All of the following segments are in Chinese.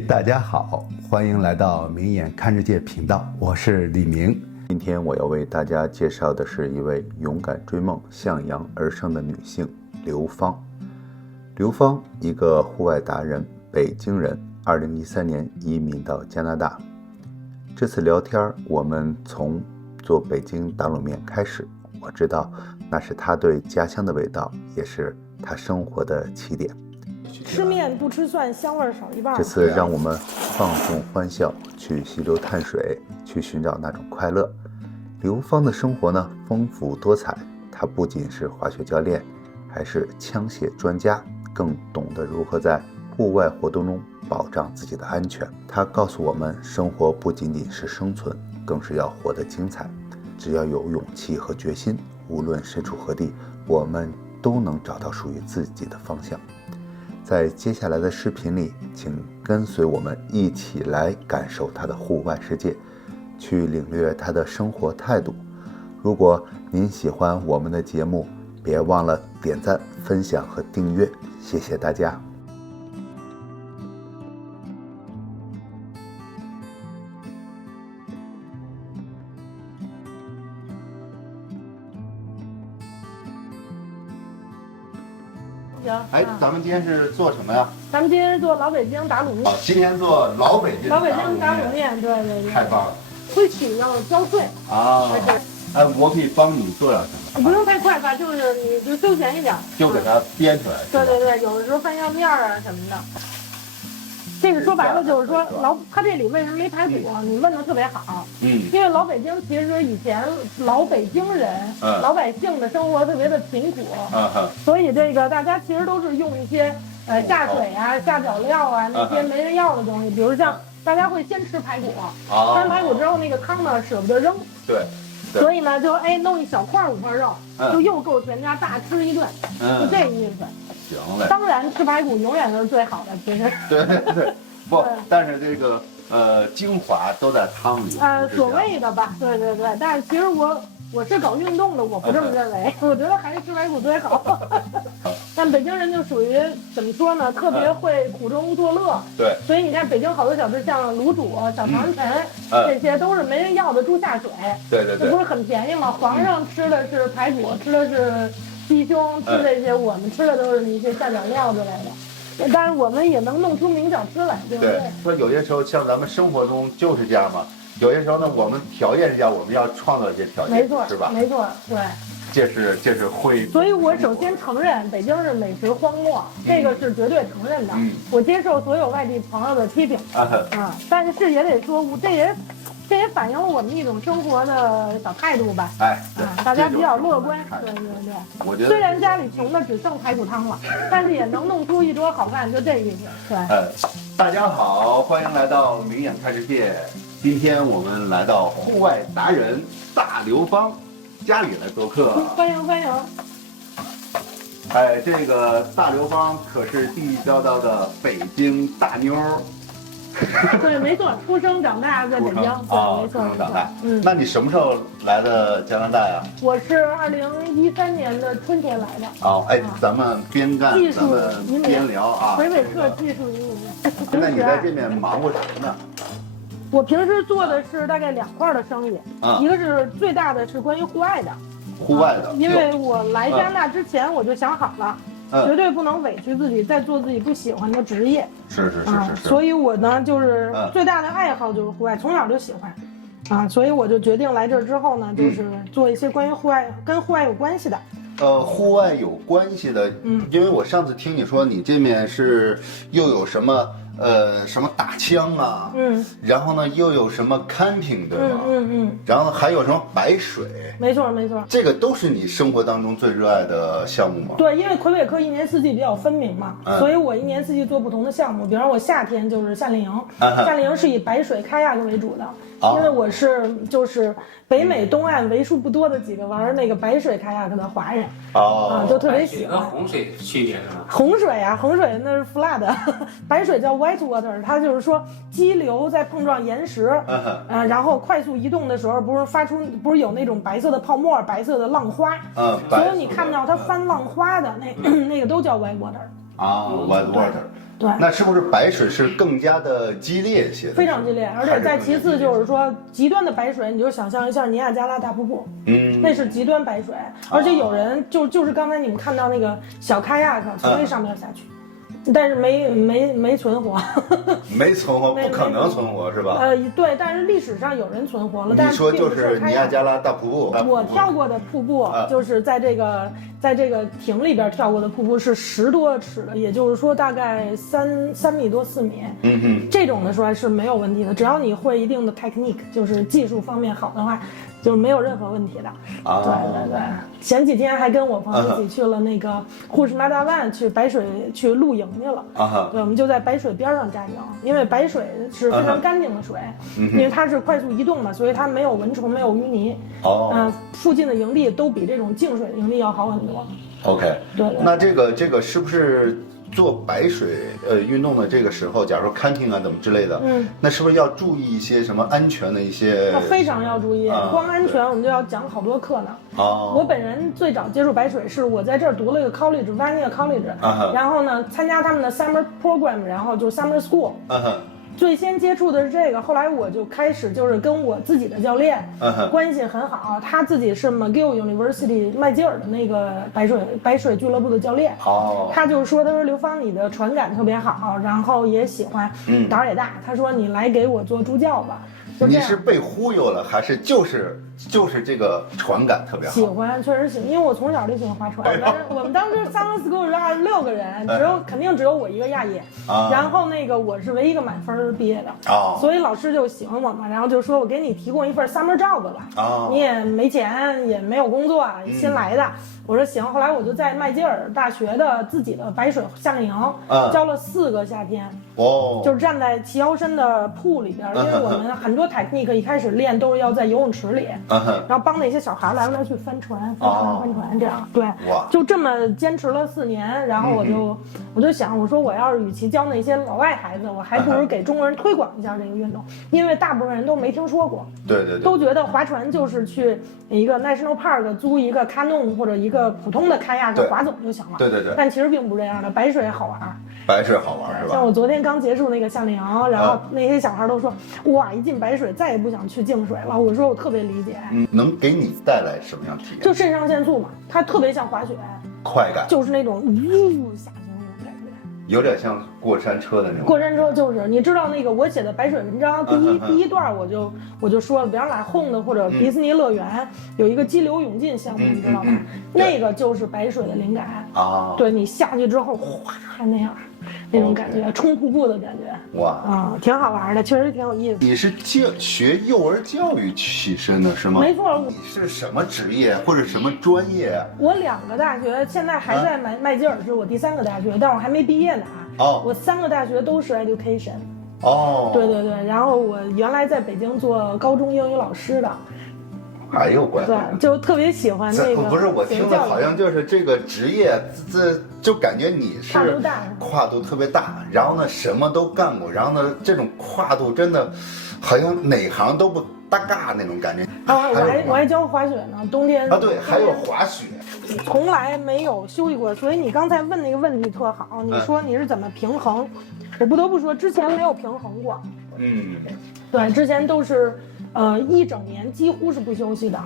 大家好，欢迎来到明眼看世界频道，我是李明。今天我要为大家介绍的是一位勇敢追梦、向阳而生的女性刘芳。刘芳，一个户外达人，北京人，2013年移民到加拿大。这次聊天，我们从做北京打卤面开始，我知道那是她对家乡的味道，也是她生活的起点。吃面不吃蒜，香味少一半。这次让我们放纵欢笑，去溪流探水，去寻找那种快乐。刘芳的生活呢，丰富多彩。她不仅是滑雪教练，还是枪械专家，更懂得如何在户外活动中保障自己的安全。她告诉我们，生活不仅仅是生存，更是要活得精彩。只要有勇气和决心，无论身处何地，我们都能找到属于自己的方向。在接下来的视频里，请跟随我们一起来感受她的户外世界，去领略她的生活态度。如果您喜欢我们的节目，别忘了点赞、分享和订阅，谢谢大家。行，咱们今天是做什么呀？咱们今天是做老北京打卤面。今天做老北京打卤面，对，太棒了！会起要焦脆啊！我可以帮你做点什么？不用太快吧，就是你就休闲一点，就给它煸出来。对，有的时候翻下面啊什么的。这个说白了就是说它这里为什么没排骨？你问的特别好。因为老北京其实以前老北京人、老百姓的生活特别的贫苦，所以这个大家其实都是用一些下水啊、下脚料啊那些没人要的东西，比如像大家会先吃排骨，吃完排骨之后那个汤呢舍不得扔，对，所以呢就弄一小块5块肉，就又够全家大吃一顿，就这个意思。行嘞，当然吃排骨永远都是最好的，其实。对，不，但是这个精华都在汤里。所谓的吧，对，但是其实我是搞运动的，我不这么认为，我觉得还是吃排骨最好。但北京人就属于怎么说呢，特别会苦中作乐。对，所以你看北京好多小吃，像卤煮、小长城，这些都是没人要的猪下水。对，这不是很便宜吗？皇上吃的是排骨，吃的是鸡胸，吃这些，我们吃的都是一些下脚料之类的。但是我们也能弄出名小吃来，对不对？说有些时候像咱们生活中就是这样嘛，有些时候呢，我们条件是这样，我们要创造一些条件，没错，是吧？没错，对。这是会。所以我首先承认北京是美食荒漠，这个是绝对承认的。我接受所有外地朋友的批评但是也得说，这也反映了我们一种生活的小态度吧。大家比较乐观。对。我觉得虽然家里穷的只剩排骨汤了，但是也能弄出一桌好饭，就这意思。对。大家好，欢迎来到明眼看世界。今天我们来到户外达人大刘芳家里来做客。欢迎。这个大刘芳可是地地道道的北京大妞。对，没错，出生长大在北京。对，没错。长大。那你什么时候来的加拿大呀？我是2013年的春天来的。咱们边干咱们边聊啊。魁北克技术移民。那你在这边忙活什么呢？我平时做的是大概2块的生意，一个是最大的是关于户外的，因为我来加拿大之前我就想好了，绝对不能委屈自己，再做自己不喜欢的职业。是。所以我呢就是最大的爱好就是户外，从小就喜欢，所以我就决定来这儿之后呢，就是做一些关于户外跟户外有关系的。户外有关系的，因为我上次听你说你这面是又有什么打枪啊，然后呢又有什么 camping 对吗？然后还有什么白水？没错，这个都是你生活当中最热爱的项目吗？对，因为魁北克一年四季比较分明嘛，所以我一年四季做不同的项目。比方我夏天就是夏令营，夏令营是以白水开亚克为主的，因为我是就是北美东岸为数不多的几个玩那个白水开亚克的华人，就特别喜欢。洪水区别是吗？洪水那是 flood， 白水叫 white water， 它就是说激流在碰撞岩石，然后快速移动的时候，不是有那种白色的泡沫、白色的浪花，所以你看到它翻浪花的那个都叫 white water。white water。对，那是不是白水是更加的激烈一些？非常激烈，而且再其次就是说，极端的白水，你就想象一下尼亚加拉大瀑布，那是极端白水，而且有人就是刚才你们看到那个小卡亚克从那上面下去。但是没存活，没存活，不可能存活是吧？对，但是历史上有人存活了。但是你说就是尼亚加拉大瀑布，我跳过的瀑布就是在这个亭里边跳过的瀑布是10多尺的，也就是说大概3米多4米。这种的说是没有问题的，只要你会一定的 technique， 就是技术方面好的话，就是没有任何问题的。对，前几天还跟我朋友一起去了那个护士马达湾去白水去露营去了。对，我们就在白水边上扎营，因为白水是非常干净的水，因为它是快速移动的，所以它没有蚊虫，没有淤泥。附近的营地都比这种净水营地要好很多。OK， 对。那这个是不是做白水运动的这个时候，假如说 camping 啊怎么之类的，那是不是要注意一些什么安全的一些？非常要注意，光安全我们就要讲好多课呢。我本人最早接触白水是我在这儿读了一个 college Vanier College，然后呢参加他们的 summer program， 然后就是 summer school。最先接触的是这个，后来我就开始就是跟我自己的教练关系很好，他自己是 McGill University 麦吉尔的那个白水俱乐部的教练。他就说，他说刘芳你的传感特别好，然后也喜欢，胆儿也大，他说你来给我做助教吧。你是被忽悠了，还是就是这个传感特别好？喜欢，确实喜欢，因为我从小就喜欢划船。我们当时summer school 是26个人，肯定只有我一个亚裔，然后那个我是唯一一个满分毕业的，所以老师就喜欢我嘛，然后就说我给你提供一份 summer job 吧，你也没钱，也没有工作，新来的。我说行，后来我就在麦吉尔大学的自己的白水夏令营教了4个夏天，就是站在齐腰深的铺里边，因为我们很多 technique 一开始练都是要在游泳池里，然后帮那些小孩来回来去翻船这样，对，就这么坚持了4年，然后我就想，我说我要是与其教那些老外孩子，我还不如给中国人推广一下这个运动，因为大部分人都没听说过，对，都觉得划船就是去一个 national park 租一个 canoe 或者一个普通的开亚克划走就行了，对，但其实并不是这样的，白水好玩，白水好玩是吧？像我昨天刚结束那个夏令营，然后那些小孩都说，哇，一进白水再也不想去净水了。我说我特别理解，能给你带来什么样体验？就肾上腺素嘛，它特别像滑雪，快感，就是那种下去那种感觉，有点像过山车的那种。过山车就是，你知道那个我写的白水文章第一段我就说了，比方来 Home 的或者迪士尼乐园有一个激流勇进项目，你知道吧？那个就是白水的灵感对你下去之后哗那样。那种感觉，冲瀑布的感觉，哇，挺好玩的，确实挺有意思。你是学幼儿教育起身的是吗？没错。你是什么职业或者什么专业？我2个大学，现在还在麦吉尔是我第3个大学，但我还没毕业呢。我3个大学都是 education。对，然后我原来在北京做高中英语老师的。哎呦，乖，对，就特别喜欢那个。不是，我听的好像就是这个职业，就感觉你是跨度特别大，然后呢什么都干过，然后呢这种跨度真的，好像哪行都不搭嘎那种感觉。我还教滑雪呢，冬天对，还有滑雪，从来没有休息过。所以你刚才问那个问题特好，你说你是怎么平衡？我不得不说，之前没有平衡过。对，之前都是。1整年几乎是不休息的。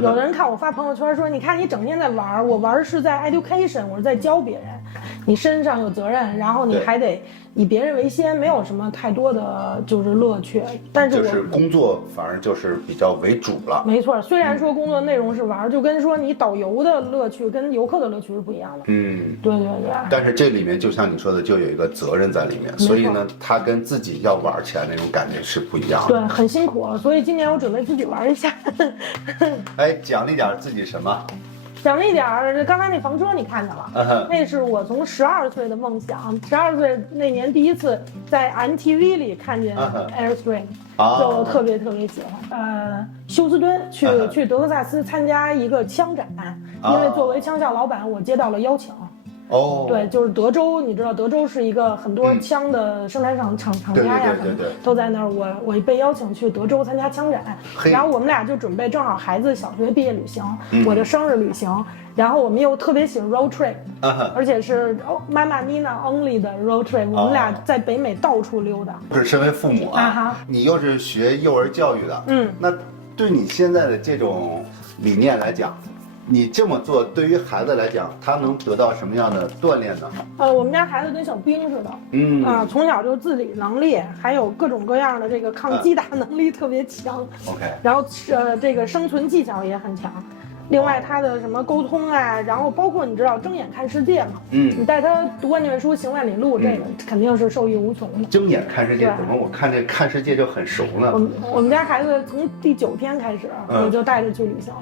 有的人看我发朋友圈说，你看你整天在玩，我玩是在 education， 我是在教别人，你身上有责任，然后你还得以别人为先，没有什么太多的就是乐趣。但是就是工作反而就是比较为主了。没错，虽然说工作内容是玩，就跟说你导游的乐趣跟游客的乐趣是不一样的。对。但是这里面就像你说的，就有一个责任在里面，所以呢，他跟自己要玩起来那种感觉是不一样的。对，很辛苦，所以今年我准备自己玩一下。奖励点自己什么？奖励点儿，刚才那房车你看见了，那是我从12岁的梦想。12岁那年第一次在 MTV 里看见 Airstream，就特别喜欢。休斯敦去德克萨斯参加一个枪展，因为作为枪校老板，我接到了邀请。哦，对，就是德州，你知道德州是一个很多枪的生产厂家呀，对，都在那儿。我被邀请去德州参加枪展，然后我们俩就准备正好孩子小学毕业旅行，我的生日旅行，然后我们又特别喜欢 road trip，而且是妈妈 Nina only 的 road trip，我们俩在北美到处溜达。不是，身为父母啊，你又是学幼儿教育的，那对你现在的这种理念来讲，你这么做对于孩子来讲，他能得到什么样的锻炼呢？我们家孩子跟小兵似的，从小就自理能力，还有各种各样的这个抗击打能力特别强。OK， 然后这个生存技巧也很强。另外他的什么沟通啊，然后包括你知道睁眼看世界嘛，你带他读万卷书行万里路，这个肯定是受益无穷的。睁眼看世界，怎么我看这看世界就很熟呢？我们家孩子从第9天开始，我就带着去旅行，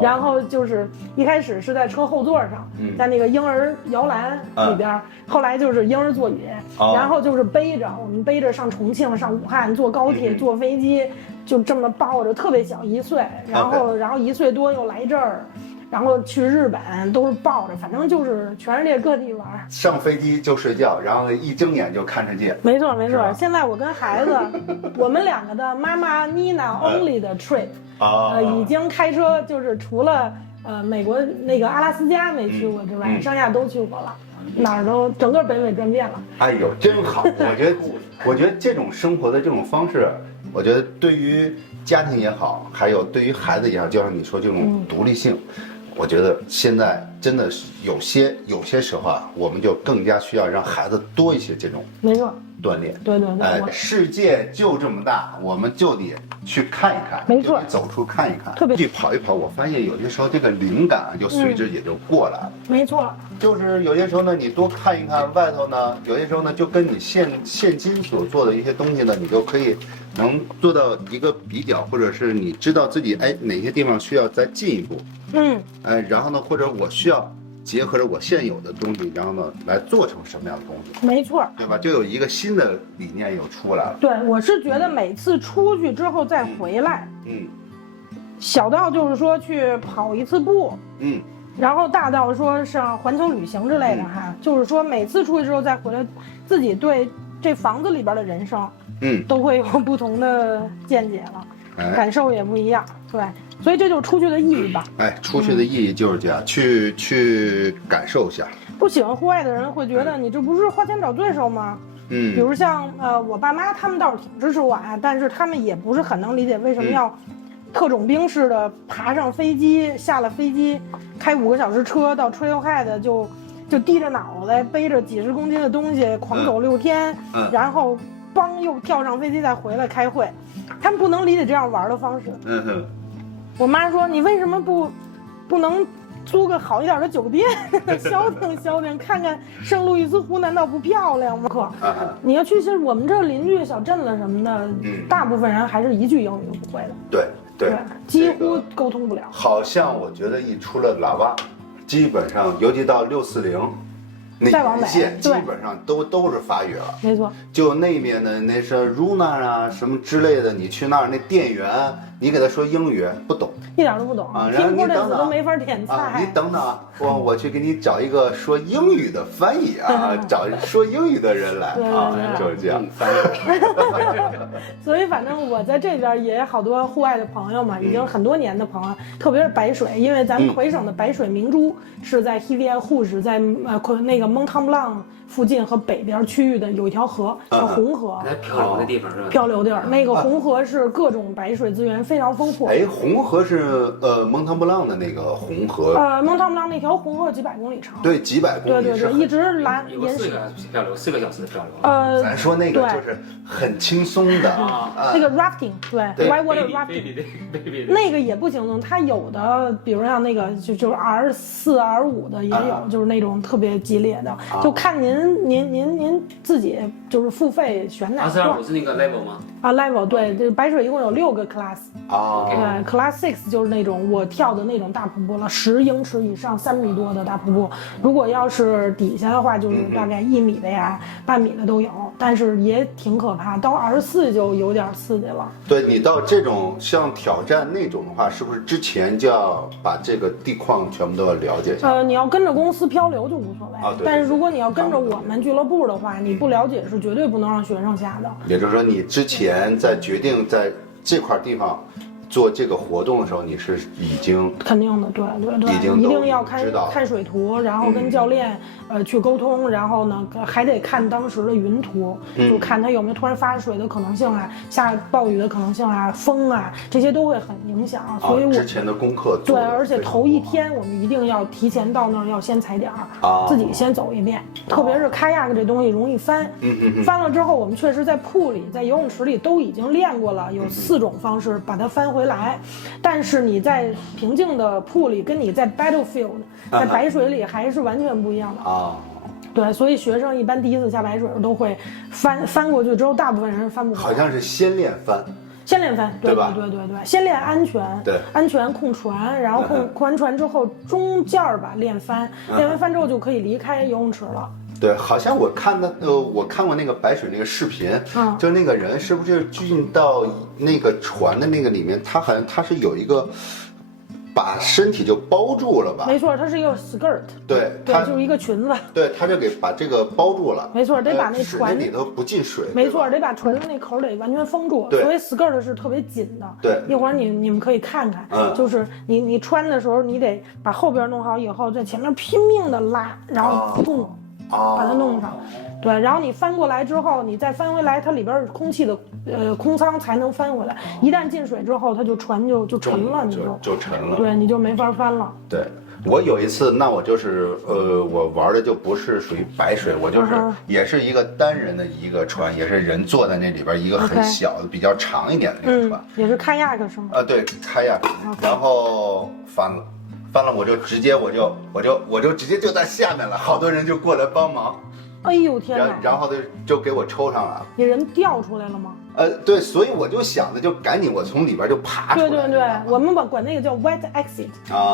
然后就是一开始是在车后座上，在那个婴儿摇篮里边，后来就是婴儿座椅，然后就是我们背着上重庆、上武汉，坐高铁、坐飞机。就这么抱着，特别小，1岁，然后1岁多又来这儿，然后去日本都是抱着，反正就是全世界各地玩。上飞机就睡觉，然后一睁眼就看世界。没错。现在我跟孩子，我们2个的妈妈 Nina only 的 trip，已经开车就是除了美国那个阿拉斯加没去过之外，剩下都去过了。哪儿都整个北美转遍了。哎呦，真好！我觉得这种生活的这种方式，我觉得对于家庭也好，还有对于孩子也好，就像你说这种独立性，我觉得现在真的是有些时候啊，我们就更加需要让孩子多一些这种没错锻炼。对，世界就这么大，我们就得去看一看，没错，走出看一看，特别去跑一跑。我发现有些时候这个灵感就随之也就过来了。没错，就是有些时候呢，你多看一看外头呢，有些时候呢，就跟你现今所做的一些东西呢，你就可以能做到一个比较，或者是你知道自己哪些地方需要再进一步，然后呢，或者我需要结合着我现有的东西，然后呢来做成什么样的东西，没错，对吧？就有一个新的理念又出来了。对，我是觉得每次出去之后再回来，小到就是说去跑1次步，然后大到说上环球旅行之类的哈，就是说每次出去之后再回来，自己对这房子里边的人生，都会有不同的见解了，感受也不一样，对，所以这就是出去的意义吧。出去的意义就是这样，去感受一下。不喜欢户外的人会觉得你这不是花钱找罪受吗？比如像我爸妈他们倒是挺支持我啊，但是他们也不是很能理解为什么要特种兵似的爬上飞机，下了飞机开5个小时车到 Trailhead 就低着脑袋背着几10公斤的东西狂走6天，然后又跳上飞机再回来开会，他们不能理解这样玩的方式。我妈说你为什么不能租个好一点的酒店消停，看看圣路易斯湖难道不漂亮吗？你要去其实我们这邻居小镇子什么的，大部分人还是一句英语都不会的。对，几乎沟通不了。好像我觉得一出了喇叭，基本上尤其到640那一线，基本上都是法语了。没错，就那边的那是 Runa 啊什么之类的，你去那儿那店员，你给他说英语不懂，一点都不懂啊。然后你等等，都没法点菜。你等等，我去给你找一个说英语的翻译啊，找说英语的人来啊，就是这样。所以反正我在这边也有好多户外的朋友嘛，已经很多年的朋友，特别是白水，因为咱们魁省的白水明珠是在 Hivier Rouge， 在那个蒙汤布朗附近和北边区域的有一条河叫红河，漂流的地方是吧？漂流地儿，那个红河是各种白水资源非常丰富。红河是蒙汤布朗的那个红河。蒙汤布朗那条红河几百公里长。对，几百公里。对，一直延续。4个小时漂流。咱说那个就是很轻松的那个 rafting， 对 ，whitewater rafting， 那个也不轻松，它有的，比如像那个就是 R4、R5的也有，就是那种特别激烈的，就看您自己就是付费选哪段。R4、R5是那个 level 吗？level 对，这白水一共有6个 class。对 ，class 6就是那种我跳的那种大瀑布了，10英尺以上3米多的大瀑布。如果要是底下的话，就是大概1米的呀、半米的都有。但是也挺可怕。到24就有点刺激了。对，你到这种像挑战那种的话，是不是之前就要把这个地况全部都要了解一下？你要跟着公司漂流就无所谓。对。但是如果你要跟着我们俱乐部的话，你不了解是绝对不能让学生下的。也就是说，你之前在决定在这块地方做这个活动的时候，你是已经肯定的，对，一定要看水图，然后跟教练去沟通，然后呢还得看当时的云图，就看它有没有突然发水的可能性啊，下暴雨的可能性啊，风啊，这些都会很影响。所以我之前的功课对，而且头一天我们一定要提前到那儿，要先踩点儿，自己先走一遍。特别是开亚克这东西容易翻，翻了之后我们确实在铺里、在游泳池里都已经练过了，有4种方式把它翻回来。但是你在平静的铺里，跟你在 battlefield 在白水里还是完全不一样的啊。对，所以学生一般第一次下白水都会翻过去之后，大部分人翻不过来。好像是先练翻。先练翻，对吧？对，先练安全，对，安全控船，然后控完船之后中间吧练翻，练完翻之后就可以离开游泳池了。对，好像我看过那个白水那个视频，就那个人是不是进到那个船的那个里面，他好像他是有一个把身体就包住了吧？没错，它是一个 skirt， 对，就是一个裙子。对，他就给把这个包住了。没错，得把那船里头不进水。没错，得把船的那口得完全封住。所以 skirt 是特别紧的。对，一会儿你们可以看看，就是你穿的时候，你得把后边弄好以后，在前面拼命的拉，然后动。把它弄上，对，然后你翻过来之后，你再翻回来，它里边空气的空舱才能翻回来。一旦进水之后，它就船就沉了，你就沉了，对，你就没法翻了。对，我有一次，那我就是我玩的就不是属于白水，我就是也是一个单人的一个船，也是人坐在那里边一个很小的、比较长一点的那个船，也是开亚克是吗？对，开亚克，然后翻了，我就直接直接就在下面了，好多人就过来帮忙。哎呦天哪！然后就给我抽上了。你人掉出来了吗？对，所以我就想着就赶紧我从里边就爬出来。对，我们管那个叫 wet exit，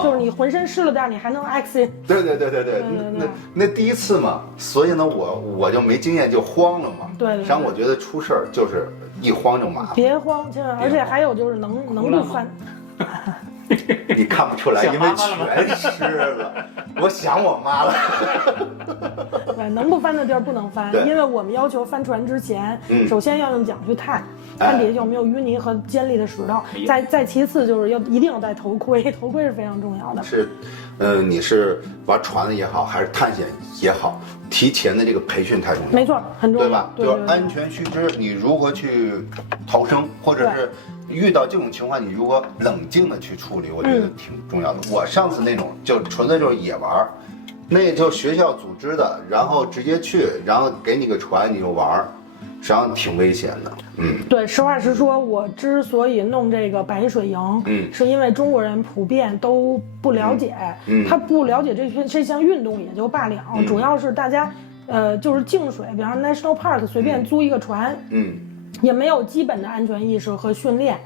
就是你浑身湿了，但是你还能 exit。对，那第一次嘛，所以呢我就没经验就慌了嘛。对，然后我觉得出事儿就是一慌就麻烦。别慌，千万，而且还有就是能不翻。你看不出来，因为全湿了。我想我妈了。对，能不翻的地儿不能翻，因为我们要求翻船之前，首先要用桨去探底下有没有淤泥和尖利的石头，再其次就是一定要戴头盔，头盔是非常重要的。是，你是玩船的也好，还是探险也好，提前的这个培训太重要。没错，很重要，对吧？就是安全须知，你如何去逃生，或者是。遇到这种情况，你如果冷静的去处理，我觉得挺重要的。我上次那种就纯粹就是野玩，那就学校组织的，然后直接去，然后给你个船你就玩，实际上挺危险的。对，实话实说，我之所以弄这个白水营，是因为中国人普遍都不了解，他不了解这项运动也就罢了，主要是大家就是净水，比方说 National Park 随便租一个船，也没有基本的安全意识和训练，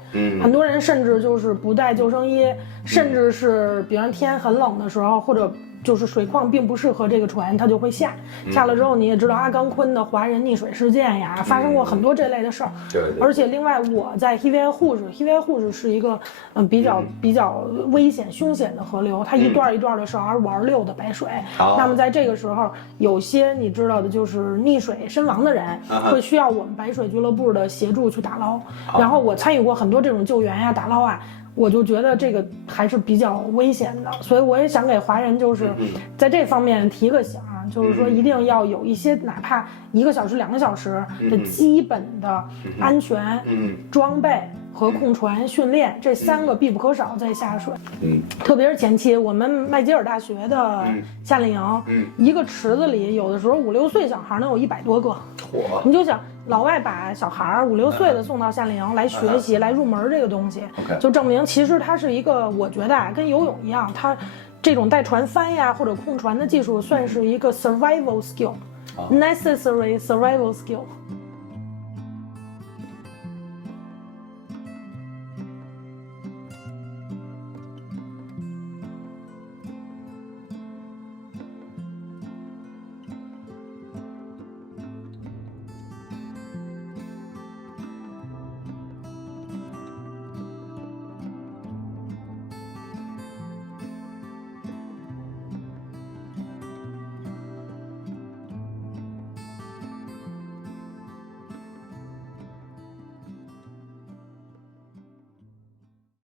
很多人甚至就是不带救生衣，甚至是比方天很冷的时候，或者就是水况并不适合这个船，它就会下了之后，你也知道阿冈昆的华人溺水事件呀，发生过很多这类的事儿。对。而且另外我在 Hivea 护士是一个比较危险凶险的河流，它一段一段的是R56的白水。那么在这个时候，有些你知道的就是溺水身亡的人会需要我们白水俱乐部的协助去打捞。然后我参与过很多这种救援呀、打捞啊。我就觉得这个还是比较危险的，所以我也想给华人就是在这方面提个醒，就是说一定要有一些哪怕1个小时、2个小时的基本的安全装备和控船训练，这3个必不可少在下水。特别是前期我们麦吉尔大学的夏令营，一个池子里有的时候5、6岁小孩能有100多个，你就想。老外把小孩5、6岁的送到夏令营来学习、来入门这个东西，就证明其实它是一个，我觉得跟游泳一样，它这种带船翻呀或者控船的技术算是一个 survival skill，necessary survival skill。